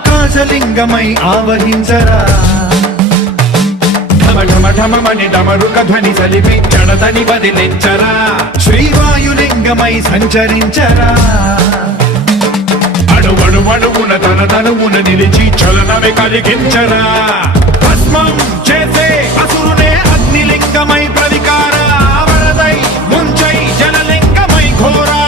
ఆకాశలింగమై ఆవహించరా ఢమఢమఢమని డమరుక ధ్వని సలిపి జడదని వదిలించరా శ్రీవాయులింగమై సంచరించరా అణువణువున తన తనువున నిలిచి చలనమే కలిగించరా భస్మం చేసే అసురునే అగ్నిలింగమై ప్రవికార వరదై ముంచై జలలింగమై ఘోరా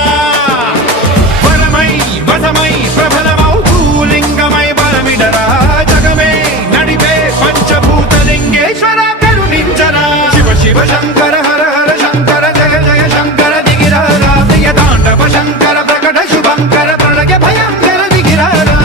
వరమై వసమై ప్రబలమౌ భూలింగమై బలమిడరా జగమే నడిపే పంచభూతలింగేశ్వర కరుణించరా శివ శివ శంకర హర హర శంకర జయ జయ శంకర దిగిరారా ప్రియ తాండవ శంకర ప్రకట శుభంకర ప్రళయ భయంకర దిగిరారా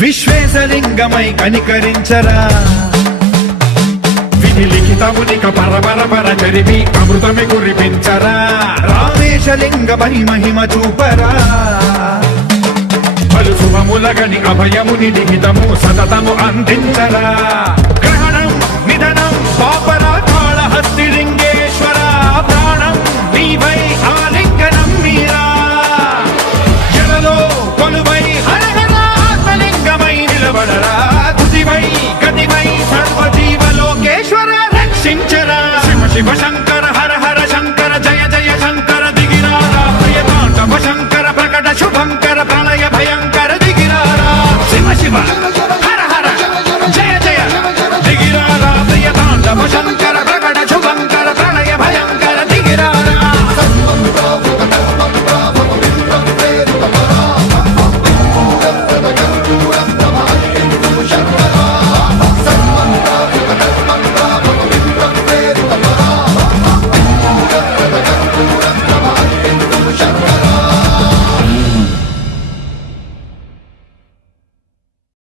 విశ్వేశలింగమై కనికరించరా విధి లిఖితమునిక పరపర చరివి అమృతమి కురిపించరా రామేశలింగమై మహిమ చూపరా పలు శుభములగని అభయముని లిఖితము సతతము అందించరా